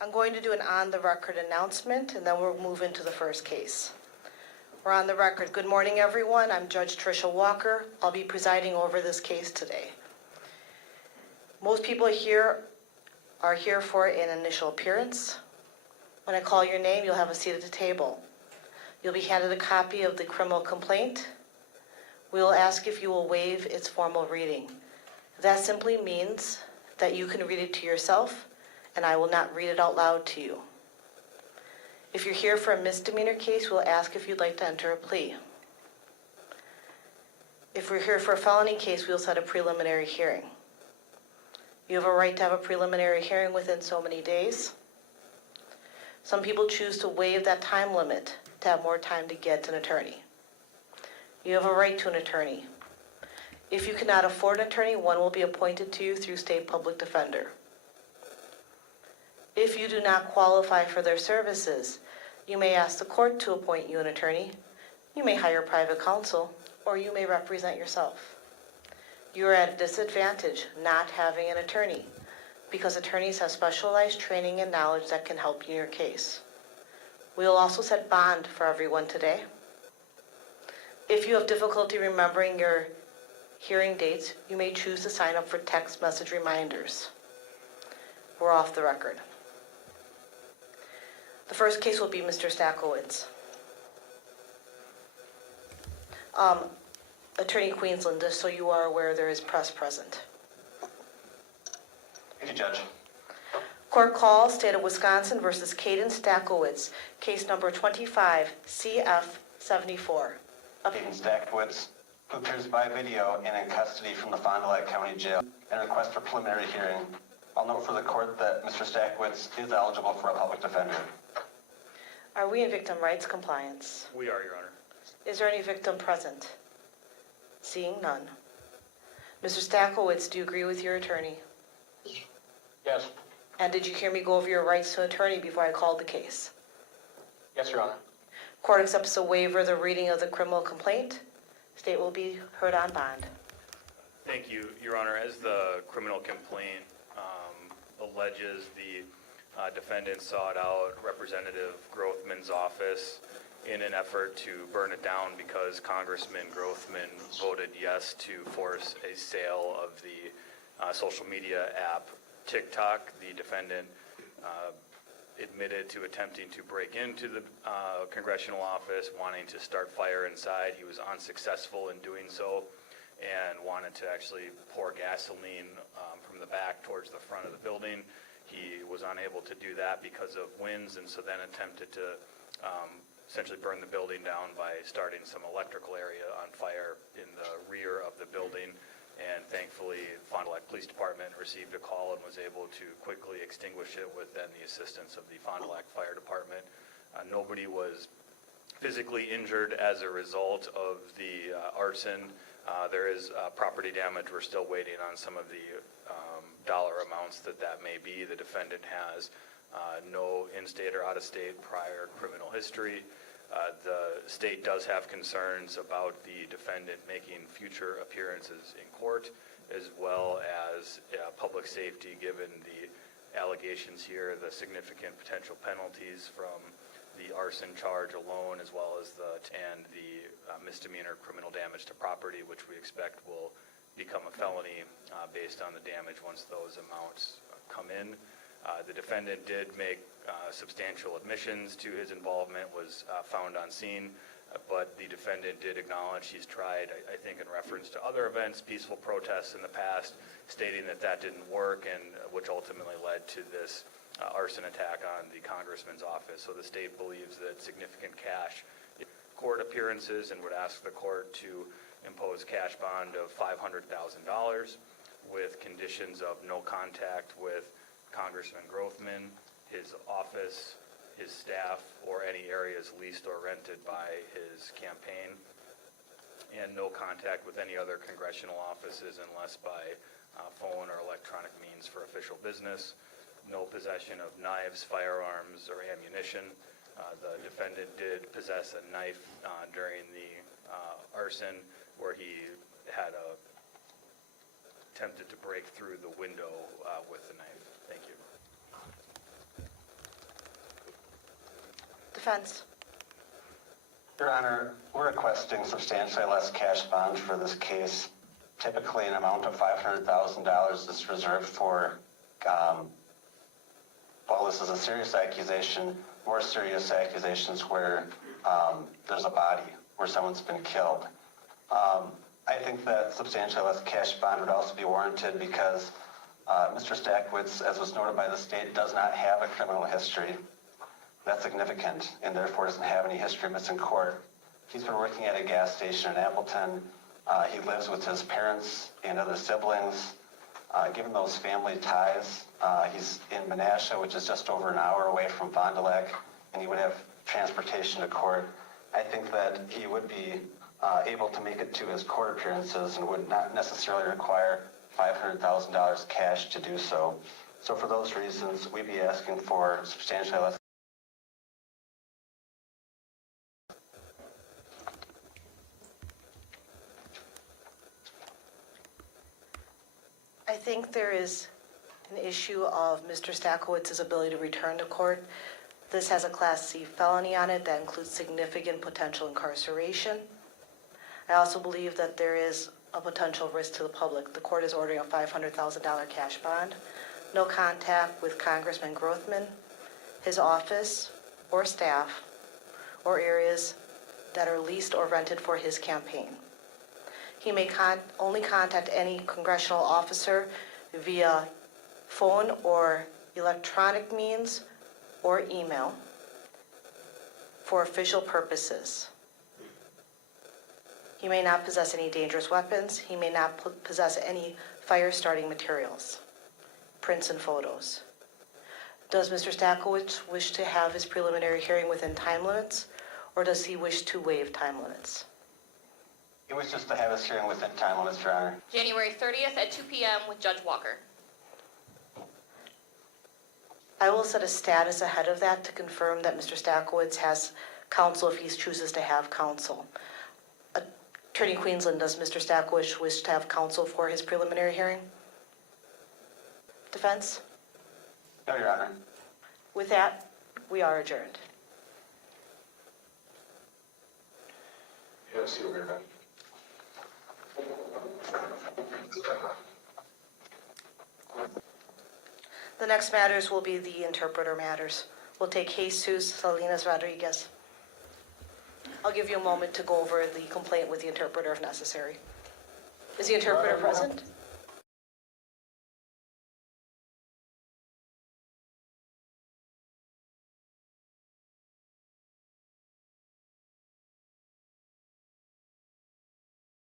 I'm going to do an on-the-record announcement, and then we'll move into the first case. We're on the record. Good morning, everyone. I'm Judge Tricia Walker. I'll be presiding over this case today. Most people here are here for an initial appearance. When I call your name, you'll have a seat at the table. You'll be handed a copy of the criminal complaint. We will ask if you will waive its formal reading. That simply means that you can read it to yourself, and I will not read it out loud to you. If you're here for a misdemeanor case, we'll ask if you'd like to enter a plea. If we're here for a felony case, we'll set a preliminary hearing. You have a right to have a preliminary hearing within so many days. Some people choose to waive that time limit to have more time to get an attorney. You have a right to an attorney. If you cannot afford an attorney, one will be appointed to you through state public defender. If you do not qualify for their services, you may ask the court to appoint you an attorney. You may hire private counsel, or you may represent yourself. You are at a disadvantage not having an attorney, because attorneys have specialized training and knowledge that can help you in your case. We will also set bond for everyone today. If you have difficulty remembering your hearing dates, you may choose to sign up for text message reminders. We're off the record. The first case will be Mr. Stakowitz. Attorney Queensland, just so you are aware, there is press present. Thank you, Judge. Court call, State of Wisconsin versus Caden Stakowitz, case number 25 CF74. Caden Stakowitz, who appears by video and in custody from the Fond du Lac County Jail, and request for preliminary hearing. I'll note for the court that Mr. Stakowitz is eligible for a public defender. Are we in victim rights compliance? We are, Your Honor. Is there any victim present? Seeing none. Mr. Stakowitz, do you agree with your attorney? Yes. And did you hear me go over your rights to an attorney before I called the case? Yes, Your Honor. Court accepts a waiver of the reading of the criminal complaint. State will be heard on bond. Thank you, Your Honor. As the criminal complaint alleges, the defendant sought out Representative Grothman's office in an effort to burn it down because Congressman Grothman voted yes to force a sale of the social media app TikTok. The defendant admitted to attempting to break into the congressional office, wanting to start fire inside. He was unsuccessful in doing so and wanted to actually pour gasoline from the back towards the front of the building. He was unable to do that because of winds, and so then attempted to essentially burn the building down by starting some electrical area on fire in the rear of the building. And thankfully, Fond du Lac Police Department received a call and was able to quickly extinguish it with then the assistance of the Fond du Lac Fire Department. Nobody was physically injured as a result of the arson. There is property damage. We're still waiting on some of the dollar amounts that may be. The defendant has no in-state or out-of-state prior criminal history. The state does have concerns about the defendant making future appearances in court, as well as public safety, given the allegations here, the significant potential penalties from the arson charge alone, as well as the misdemeanor criminal damage to property, which we expect will become a felony based on the damage once those amounts come in. The defendant did make substantial admissions to his involvement, was found on scene, but the defendant did acknowledge he's tried, I think in reference to other events, peaceful protests in the past, stating that didn't work, and which ultimately led to this arson attack on the congressman's office. So the state believes that significant cash court appearances and would ask the court to impose cash bond of $500,000 with conditions of no contact with Congressman Grothman, his office, his staff, or any areas leased or rented by his campaign, and no contact with any other congressional offices unless by phone or electronic means for official business. No possession of knives, firearms, or ammunition. The defendant did possess a knife during the arson, where he had attempted to break through the window with the knife. Thank you. Defense. Your Honor, we're requesting substantially less cash bond for this case. Typically, an amount of $500,000 is reserved for, while this is a serious accusation, more serious accusations where there's a body, where someone's been killed. I think that substantially less cash bond would also be warranted because Mr. Stackwitz, as was noted by the state, does not have a criminal history. That's significant, and therefore doesn't have any history of missing court. He's been working at a gas station in Appleton. He lives with his parents and other siblings. Given those family ties, he's in Menasha, which is just over an hour away from Fond du Lac, and he would have transportation to court. I think that he would be able to make it to his court appearances and would not necessarily require $500,000 cash to do so. So for those reasons, we'd be asking for substantially less. I think there is an issue of Mr. Stackowitz's ability to return to court. This has a Class C felony on it that includes significant potential incarceration. I also believe that there is a potential risk to the public. The court is ordering a $500,000 cash bond, no contact with Congressman Grothman, his office, or staff, or areas that are leased or rented for his campaign. He may only contact any congressional officer via phone or electronic means or email for official purposes. He may not possess any dangerous weapons. He may not possess any fire-starting materials, prints and photos. Does Mr. Stackowitz wish to have his preliminary hearing within time limits, or does he wish to waive time limits? He wishes to have his hearing within time limits, Your Honor. January 30th at 2 p.m. with Judge Walker. I will set a status ahead of that to confirm that Mr. Stackowitz has counsel if he chooses to have counsel. Attorney Queensland, does Mr. Stackowitz wish to have counsel for his preliminary hearing? Defense? No, Your Honor. With that, we are adjourned. Yes, you're good. The next matters will be the interpreter matters. We'll take Jesus Salinas Rodriguez. I'll give you a moment to go over the complaint with the interpreter if necessary. Is the interpreter present?